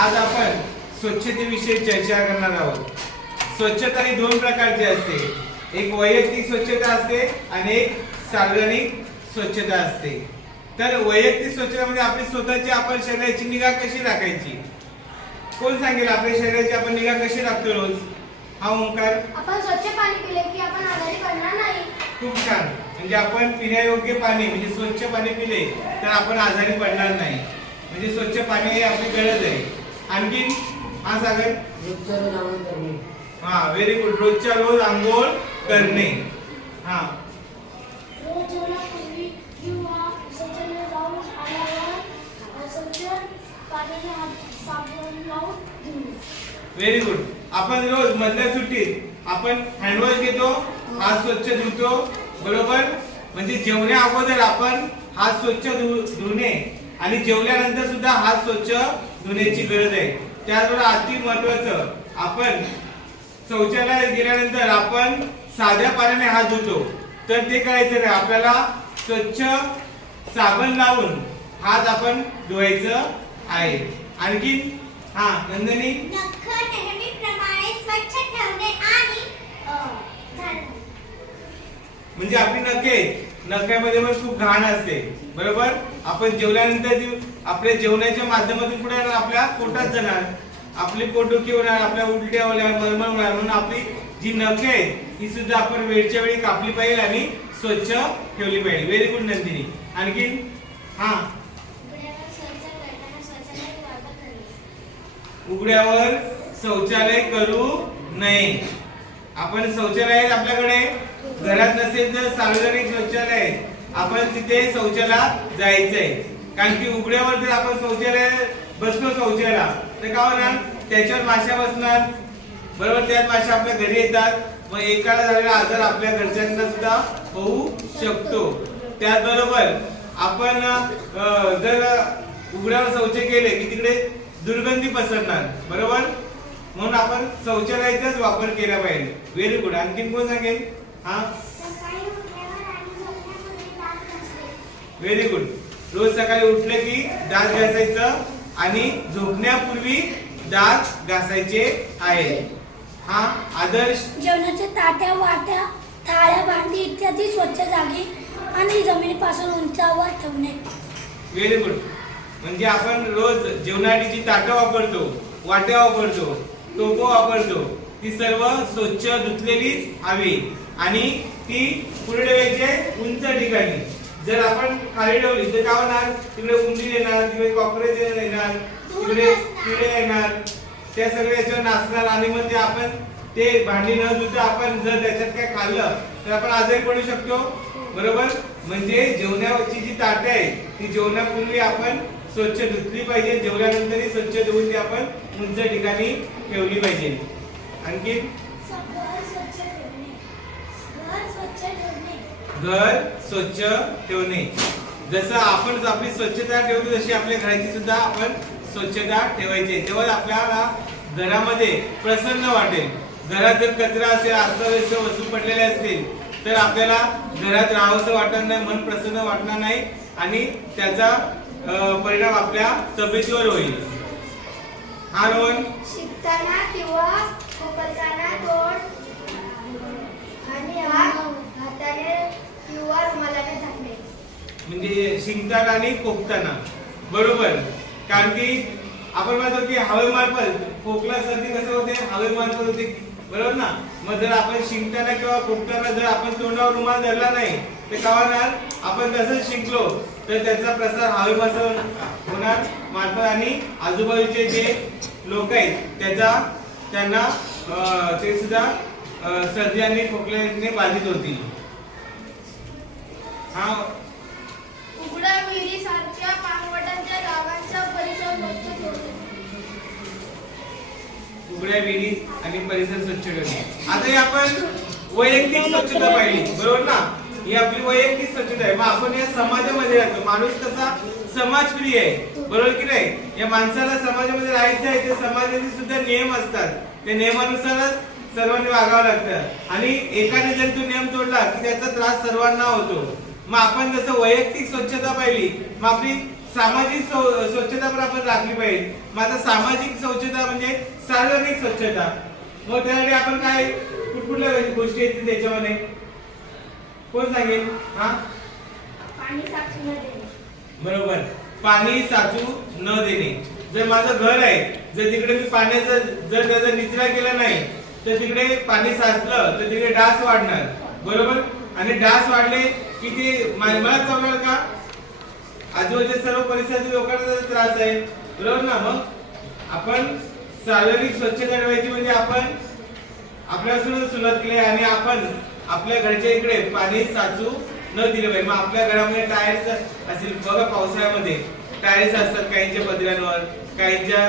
आज आपण स्वच्छतेविषयी चर्चा करणार आहोत। स्वच्छता ही दोन प्रकारची असते, एक वैयक्तिक स्वच्छता असते आणि एक सार्वजनिक स्वच्छता असते। तर वैयक्तिक स्वच्छता म्हणजे आपली स्वतःची आपण शरीराची निगा कशी राखायची। कोण सांगेल आपल्या शरीराची आपण निगा कशी राखतो रोज? हा ओंकार। आपण स्वच्छ पाणी पिले की आपण आजारी पडणार नाही। खूप छान, म्हणजे आपण पिण्यायोग्य पाणी म्हणजे स्वच्छ पाणी पिले तर आपण आजारी पडणार नाही, म्हणजे स्वच्छ पाणी ही आपली गरज आहे। आणखी हा सागर, रोजच्या रोज आंघोळ करणे। हा व्हेरी गुड, रोजच्या रोज आंघोळ करणे। हा रोज जेवणापूर्वी किंवा शौचालय जाऊन आल्यावर स्वच्छ पाण्याने हात साबण लावून धुणे। Very good. आपण रोज मधल्या सुट्टीत आपण हँडवॉश घेतो, हात स्वच्छ धुतो, बरोबर। म्हणजे जेवण्या अगोदर आपण हात स्वच्छ धुणे आणि जेवल्यानंतर सुद्धा हात स्वच्छ धुण्याची गरज आहे। त्याचबरोबर अति महत्त्वाचं, आपण शौचालयात गेल्यानंतर आपण साध्या पाण्याने हात धुतो, तर ते करायचं नाही, आपल्याला स्वच्छ साबण लावून हात आपण धुवायचं आहे। आणखी हा नंदिनी, नख नेहमीप्रमाणे स्वच्छ ठेवणे आणि म्हणजे आपली नख्यामध्ये पण खूप घाण असते, बरोबर। आपण जेवल्यानंतर आपल्या जेवणाच्या माध्यमातून पुढे आपल्या पोटात जाणार, आपली पोटदुखी होणार, आपल्या उलट्या होणार, मळमळ होणार, म्हणून आपली जी नखे आहेत ही सुद्धा आपण वेळच्या वेळी कापली पाहिजे आणि स्वच्छ ठेवली पाहिजे। Very good Nandini. आणखी हा उघड्यावर शौचालय करू नये। आपण शौचालय आपल्याकडे घरात नसेल तर सार्वजनिक शौचालय आपण तिथे शौचालयात जायचंय, कारण की उघड्यावर जर आपण शौचालय बसलो शौचालयाला तर काय होणार, त्याच्यावर माशा बसणार, बरोबर। त्यात माशा आपल्या घरी येतात, मग एकाला झालेला आजार आपल्या घरच्यांना सुद्धा होऊ शकतो। त्याचबरोबर आपण जर उघड्यावर शौच केले की तिकडे दुर्गंधी पसरणार, बरोबर। म्हणून आपण शौचालयाचाच वापर केला पाहिजे। Very good. आणखीन कोण सांगेल? हा व्हेरी गुड। रोज सकाळी उठले की दात घासायचं आणि झोपण्यापूर्वी दात घासायचे आहे। हा आदर्श, जेवणाच्या ताट्या, वाट्या, थाळ्या, भांडी इत्यादी स्वच्छ जागी आणि जमिनीपासून उंचावर ठेवणे। Very good. म्हणजे आपण रोज जेवणाची जी ताटं वापरतो, वाट्या वापरतो, टोपं वापरतो, ती सर्व स्वच्छ धुतलेलीच हवी आणि ती पुढे ठेवायची उंच ठिकाणी। जर आपण खाली ठेवली तर काय होणार, तिकडे उंदीर येणार, तिकडे कॉकरोच येणार, तिकडे किडे येणार, त्या सगळ्या याच्यावर नाचणार आणि मग ते आपण ते भांडी न धुता आपण जर त्याच्यात काय खाल्लं तर आपण आजारी पडू शकतो, बरोबर। म्हणजे जेवणाची जी ताटे आहे ती जेवणापूर्वी आपण स्वच्छ धुतली पाहिजे, जेवल्यानंतरही स्वच्छ धुवून ती आपण उंच ठिकाणी ठेवली पाहिजे। आणखी घर स्वच्छ ठेवणे। जसं आपण आपली स्वच्छता ठेवतो तशी आपल्या घराची सुद्धा आपण स्वच्छता ठेवायची, तेव्हा आपल्याला घरामध्ये प्रसन्न वाटेल। घरात जर कचरा असेल, अस्ताव्यस्त वस्तू पडलेल्या असतील तर आपल्याला घरात राहावंसं वाटणार नाही, मन प्रसन्न वाटणार नाही आणि त्याचा परिणाम आपल्या तब्येतीवर होईल। हा रोहन, शिंकताना किंवा खोकताना तोंड आणि हाताने किंवा रुमालाने झाकणे। म्हणजे शिंकताना आणि खोकताना, बरोबर। कारण की आपण म्हणतो की हवेमार्फत खोकला सर्दी कसं होते, हवेमार्फत होते, बरोबर ना। मग जर आपण शिंकताना किंवा खोकताना जर आपण तोंडावर रुमाल धरला नाही तर काय होणार, आपण तसंच शिंकलो तर त्याचा प्रसार हवेमार्फत होणार मार्फत आणि आजूबाजूचे जे लोक आहेत त्यांना ते सुद्धा सर्दी आणि खोकल्याने बाधित होतील। हा उघड्या विहिरीसारख्या पाणवठ्याच्या जागांचा परिसर स्वच्छ ठेवणे। उघड्या विहिरी आणि परिसर स्वच्छ ठेवणे। आता हे आपण वैयक्तिक स्वच्छता पाहिली, बरोबर ना। ही आपली वैयक्तिक स्वच्छता आहे। मग आपण या समाजामध्ये राहतो, माणूस कसा समाजप्रिय आहे, बरोबर की नाही। या माणसाला समाजामध्ये राहायचं आहे, ते समाजाचे सुद्धा नियम असतात, त्या नियमानुसारच सर्वांनी वागावं लागतं आणि एकाने जर तो नियम तोडला की त्याचा त्रास सर्वांना होतो। मग आपण जसं वैयक्तिक स्वच्छता पाहिली, मग आपली सामाजिक स्वच्छता पण आपण राखली पाहिजे. मग आता सामाजिक स्वच्छता म्हणजे सार्वजनिक स्वच्छता. मग त्यासाठी आपण काय कुठल्या गोष्टी येतील त्याच्यामध्ये कोण सांगेल? हा, पाणी साचू न देणे. बरोबर, पाणी साचू न देणे. जर माझं घर आहे, जर तिकडे मी पाण्याचा जर त्याचा निचरा केला नाही तर तिकडे पाणी साचलं तर तिकडे डास वाढणार. बरोबर, आणि डास वाढले की ते मला चावणार का? आजूबाजूच्या सर्व परिसरातील लोकांना त्याचा त्रास आहे. बरोबर ना. मग आपण सार्वजनिक स्वच्छता ठेवायची म्हणजे आपण आपल्यापासून सुरुवात केली आणि आपण आपल्या घरच्या इकडे पाणी साचू न दिलं पाहिजे. मग आपल्या घरामध्ये टायर्स असेल बघा, पावसाळ्यामध्ये टायर्स असतात काहींच्या पत्र्यांवर, काहींच्या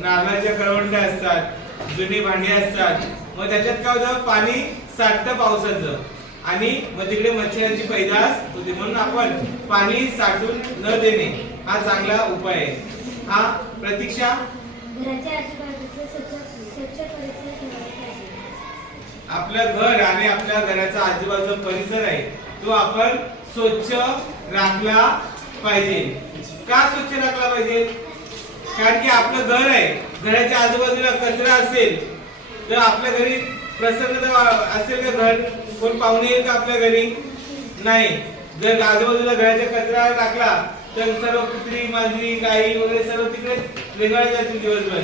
नारळाच्या करवंट्या असतात, जुनी भांडी असतात. मग त्याच्यात काय होतं, पाणी साठतं पावसाचं आणि मग तिकडे मच्छरांची पैदास होते. म्हणून आपण पाणी साठून न देणे हा चांगला उपाय आहे. हा, प्रतीक्षा. घराच्या आजूबाजूचे स्वच्छ परिसर ठेवायला पाहिजे. आपलं घर आणि आपल्या घराचा आजूबाजूचा परिसर आहे तो आपण स्वच्छ राखला पाहिजे. का स्वच्छ राखला पाहिजे? कारण की आपलं घर आहे, घराच्या आजूबाजूला कचरा असेल तर आपल्या घरी प्रसन्नता असेल का? घर कोण पाहुणे येईल का आपल्या घरी? नाही. जर आजूबाजूला घराच्या कचरा टाकला तर सर्व कुत्री, मांजरी, गाई वगैरे सर्व तिकडे वेगळे जातील दिवसभर.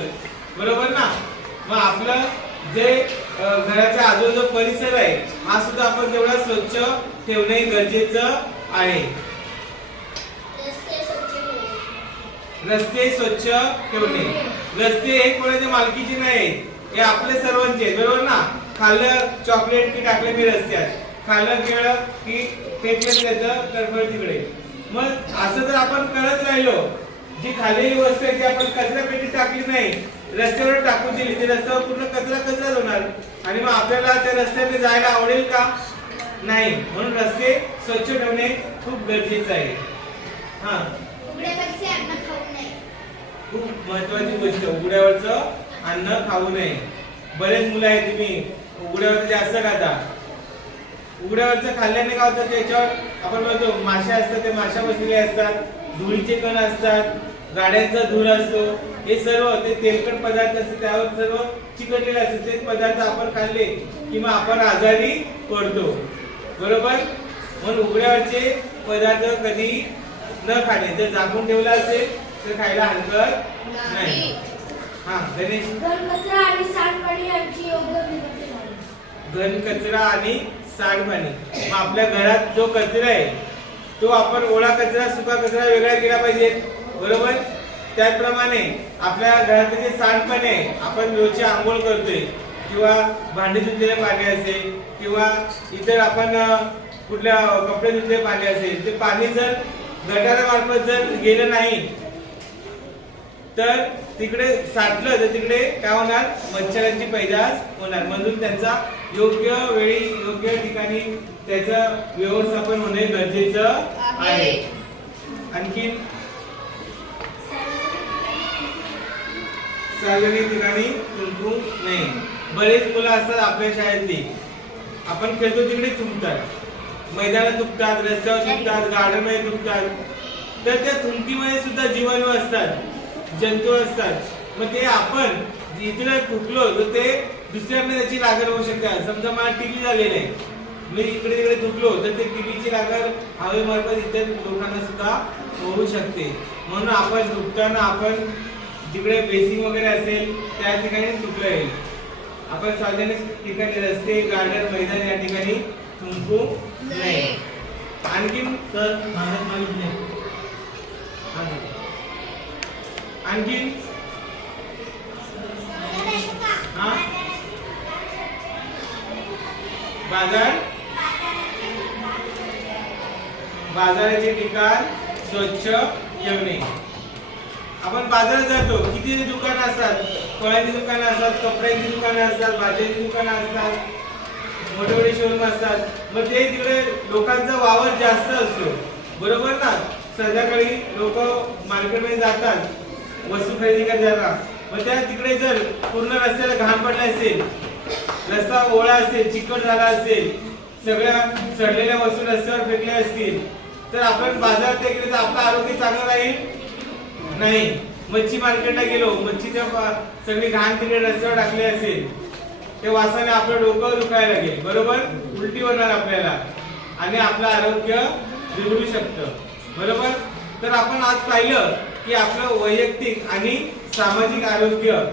बरोबर ना. मग आपलं जे घराच्या आजूबाजूचा परिसर आहे हा सुद्धा आपण तेवढा स्वच्छ ठेवणे गरजेचं आहे. रस्ते स्वच्छ ठेवणे. रस्ते हे कोणाच्या मालकीचे नाही, हे आपले सर्वांचे आहेत. बरोबर ना. खाल्लं चॉकलेट की टाकलं मी रस्त्यात, खाल्लं केळं की फेकलं त्याचं कडफड तिकडे. मग असं जर आपण करत राहिलो, जी खाल्लेली वस्तू आहे ती आपण कचरा पेटीत टाकली नाही, रस्त्यावर टाकून दिली, ते रस्त्यावर पूर्ण कचराच होणार आणि मग आपल्याला त्या रस्त्याने जायला आवडेल का? नाही. म्हणून रस्ते स्वच्छ ठेवणे खूप गरजेचं आहे. हा, खूप महत्वाची गोष्ट, उघड्यावरचं अन्न खाऊ नये. बरेच मुलं आहेत तुम्ही उघड्यावरचं जास्त खाता. उघड्यावरचं खाल्ल्याने काय होतं, त्याच्यावर आपण म्हणतो माशा असतात, ते माशा बसलेले असतात, धुळीचे कण असतात, गाड्यांचा धूर असतो, हे सर्व ते तेलकट पदार्थ असतात, त्यावर सर्व चिकटलेले असतात. ते पदार्थ आपण खाल्ले किंवा आपण आजारी पडतो. बरोबर. म्हणून उघड्यावरचे पदार्थ कधी न खाणे. जर झाकून ठेवला असेल तर खायला हरकत नाही. हा, गणेश. घन कचरा आणि सांडपाणी यांची योग्य विल्हेवाट लावावी. घन कचरा आणि सांडपाणी. मग आपल्या घरात जो कचरा आहे तो आपण ओला कचरा, सुका कचरा वेगळा केला पाहिजे. बरोबर. त्याचप्रमाणे आपल्या घरातले जे सांडपाणी आहे, आपण रोजची आंघोळ करतोय किंवा भांडी धुतलेले पाणी असेल किंवा इतर आपण कुठल्या कपडे धुतलेले पाणी असेल, ते पाणी जर गटारामार्फत जर गेलं नाही तर तिकडे साठलं तर तिकडे काय होणार, मच्छरांची पैदास होणार. म्हणून त्यांचा योग्य वेळी योग्य ठिकाणी त्याचं व्यवस्थापन होणे गरजेचं आहे. आणखी सार्वजनिक ठिकाणी थुंकू नये. बरेच मुलं असतात आपल्या शाळेतली, आपण खेळतो तिकडे थुंकतात, मैदानात थुंकतात, रस्त्यावर थुंकतात, गार्डन मध्ये थुंकतात. तर त्या थुंकीमध्ये सुद्धा जीवाणू असतात, जंतू असतात. मग ते आपण इकडे थुंकलो तर ते दुसऱ्यांना त्याची लागण होऊ शकते. समजा मला टीबी झालेला आहे, मी इकडे तिकडे थुंकलो तर ते टीबीची लागण हवेमार्फत इतर लोकांना सुद्धा होऊ शकते. म्हणून आपण थुंकताना आपण जिकडे बेसिंग वगैरे असेल त्या ठिकाणी थुंकलं येईल. आपण सार्वजनिक ठिकाणी रस्ते, गार्डन, मैदान या ठिकाणी थुंकू नये. आणखीन तर आणखीन हा, बाजाराचे ठिकाण स्वच्छ ठेवणे. आपण बाजारात जातो, किती दुकानं असतात, फळांची दुकानं असतात, कपड्यांची दुकानं असतात, भाज्यांची दुकानं असतात, मोठे मोठे शोरूम असतात. मग ते तिकडे लोकांचा वावर जास्त असतो. बरोबर ना. संध्याकाळी लोक मार्केटमध्ये जातात वस्तू खरेदी करायला. मग त्या तिकडे जर पूर्ण रस्त्याला घाण पडला असेल, रस्ता ओळा असेल, चिकट झाला असेल, सगळ्या सडलेल्या वस्तू रस्त्यावर फेकल्या असतील तर आपण बाजारात गेलो तर आपलं आरोग्य चांगलं राहील नाही. मच्छी मार्केटला गेलो, मच्छीच्या सगळी घाण तिकडे रस्त्यावर टाकली असेल, त्या वासाने आपलं डोकं दुखायला लागेल, बरोबर, उलटी होणार आपल्याला आणि आपलं आरोग्य बिघडू शकतं, बरोबर. तर आपण आज पाहिलं की आपलं वैयक्तिक आणि सामाजिक आरोग्य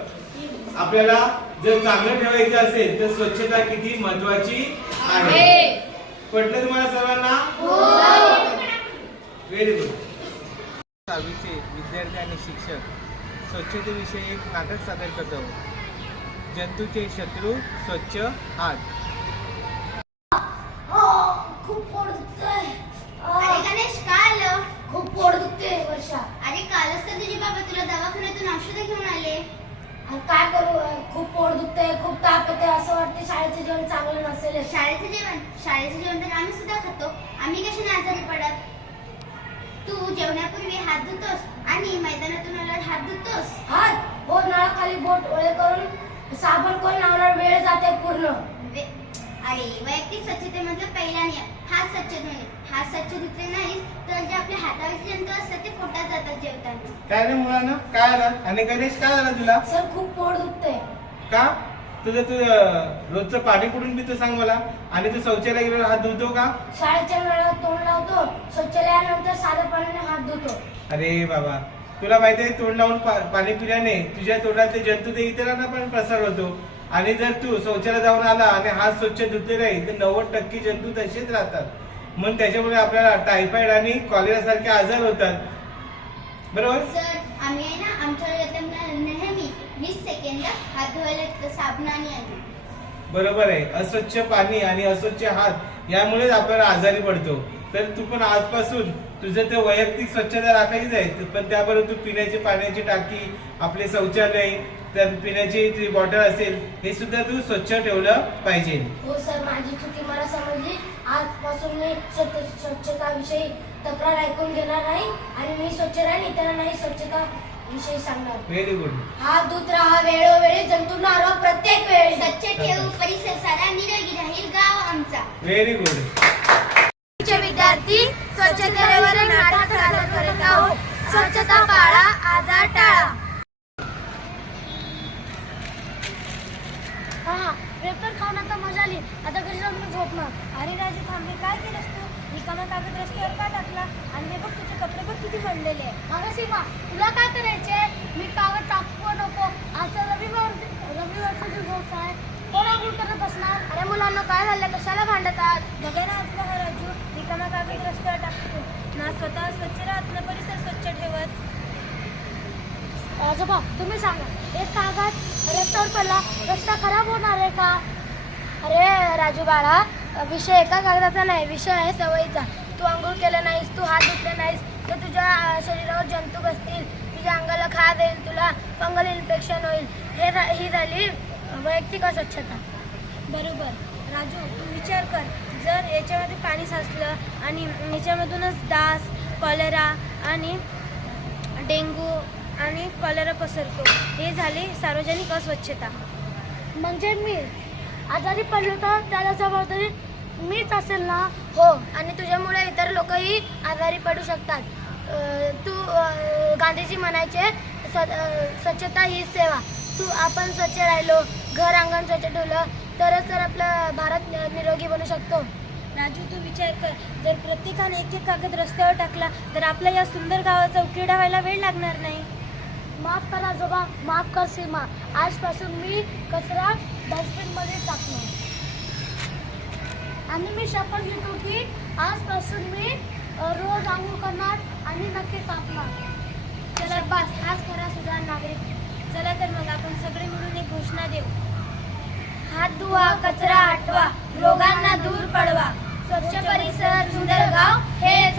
आपल्याला जर चांगलं ठेवायचं असेल तर स्वच्छता किती महत्वाची आहे. पटलं तुम्हाला सर्वांना? Very good. 6वीचे विद्यार्थी आणि शिक्षक स्वच्छतेविषयी एक नाटक सादर करतो. जंतूचे शत्रू स्वच्छ हात. खूप पोट दुखतंय. अरे गणेश काय आलं? खूप पोट दुखते वर्षा. अरे कालच तर तुझे बाबा तुला दवाखान्यातून औषधं घेऊन आले. आणि काय करू, खूप पोट दुखतंय, खूप ताप येते, असं वाटते शाळेचं जेवण चांगलं नसेल. शाळेचं जेवण तर आम्ही सुद्धा खातो. आम्ही कशाने आजारी पडत? तू जेवणापूर्वी हात धुतोस आणि मैदानातून आल्यावर हात धुतोस. हात हो, नळाखाली बोट ओळे करून साबण कोण लावणार, वेळ जाते पूर्ण. अरे वैयक्तिक स्वच्छतेमधला पहिला नियम हात स्वच्छ धुणे. हात स्वच्छ धुतले नाहीस तर जे आपल्या हातावरचे जंतू असतात ते पोटात जातात जेवताना. काय रे मुलांना, काय आलं? आणि गणेश काय झालं तुला? सर खूप पोट दुखतंय. का? तू रोजचं पाणी कुठून पितो सांग मला. आणि तू शौचालय गेल्यावर हात धुतो का? शाळेच्या नळाला तोंड लावतो, शौचालयानंतर साध्या पाण्याने हात धुतो. अरे बाबा, तुला माहिती आहे तोंड लावून पाणी पिल्याने तुझ्या तोंडातले जंतू ते इतरांना पण प्रसार होतो. आणि जर तू शौचालय जाऊन आला आणि हात स्वच्छ धुतले नाही तर 90% जंतू तसेच राहतात. मग त्याच्यामुळे आपल्याला टायफॉइड आणि कॉलेरा सारखे आजार होतात, बरोबर. सर आम्ही आहे ना आमच्या वेळेला नेहमी 20 सेकंद हात धुवायला साबणाने आले. बरोबर आहे. अस्वच्छ पाणी आणि अस्वच्छ हात यामुळेच आपल्याला आजारी पडतो. तर तू पण आजपासून तुझं ते वैयक्तिक स्वच्छता राखायचीच आहे, पण त्याबरोबर तू पिण्याची पाण्याची टाकी, आपले शौचालय, तर पिण्याची जी बॉटल असेल हे सुद्धा तू स्वच्छ ठेवलं पाहिजे. हो सर, माझी चुकी मला समजली. आजपासून मी स्वच्छताविषयी तक्रार ऐकून घेणार नाही आणि मी स्वच्छ राहीन, इतरांनाही स्वच्छता विषयी सांगणार. Very good. हात धुत राहा वेळोवेळी, जंतूंना हरवा प्रत्येक वेळी. स्वच्छ ठेवू, परिसर सारा निरोगी राहील गाव आमचा. Very good. विद्यार्थी स्वच्छतेवर नाटक सादर करत आहोत. स्वच्छता पाळा, आजार टाळा. हा, पेपर खाऊन आता मजा आली. आता घरी जाऊन मी झोपणार. अरे राजू थांबे, काय केलंस तू? रिकामा कागद रस्त्यावर का टाकला? आणि हे बघ तुझे कपडे बघ किती बनलेले आहे. अगं सीमा, तुला काय करायचे? मी कागद टाकू नको. आजचा रविवारचा दिवस आहे, कोण आंघोळ करत बसणार? अरे मुलांना काय झालं? कशाला भांडतात? बघा ना आज बघा राजू, रिकामा कागद रस्त्यावर टाकतो ना, स्वतः स्वच्छ राहत ना परिसर स्वच्छ ठेवत. आजोबा तुम्ही सांगा, एक कागद रस्त्यावर पडला, रस्ता खराब होणार आहे का? अरे राजू बाळा, विषय एका कागदाचा नाही, विषय आहे सवयीचा. तू आंघोळ केलं नाहीस, तू हात धुतले नाहीस तर तुझ्या शरीरावर जंतू बसतील, तुझ्या अंगाला खाज येईल, तुला फंगल इन्फेक्शन होईल. ही झाली वैयक्तिक अस्वच्छता. बरोबर राजू, तू विचार कर, जर याच्यामध्ये पाणी साचलं आणि याच्यामधूनच डास, कॉलेरा आणि डेंग्यू आणि कॉलेरा पसरतो, हे झाली सार्वजनिक अस्वच्छता. म्हणजे मी आजारी पडलो तर त्याला जबाबदारी मीच असेल ना? हो, आणि तुझ्यामुळे इतर लोकही आजारी पडू शकतात. तू गांधीजी म्हणायचे स्वच्छता ही सेवा. आपण स्वच्छ राहिलो, घर अंगण स्वच्छ ठेवलं तरच तर आपला भारत निरोगी बनू शकतो. राजू तू विचार कर, जर प्रत्येकाने एक एक कागद रस्त्यावर टाकला तर आपल्या या सुंदर गावाचा उकिरडा व्हायला वेळ लागणार नाही. माफ करा आजोबा, माफ कर सीमा. आजपासून मी कचरा डस्टबिनमध्ये टाकणार आणि मी शपथ घेतो की आजपासून मी रोज आंघोळ करणार आणि नक्की कापणार. चला बस, हाच खरा सुधार नागरिक. चला तर मग आपण सगळे मिळून एक घोषणा देऊ. हात धुवा, कचरा हटवा, रोगांना दूर पळवा. स्वच्छ परिसर, सुंदर गाव हेच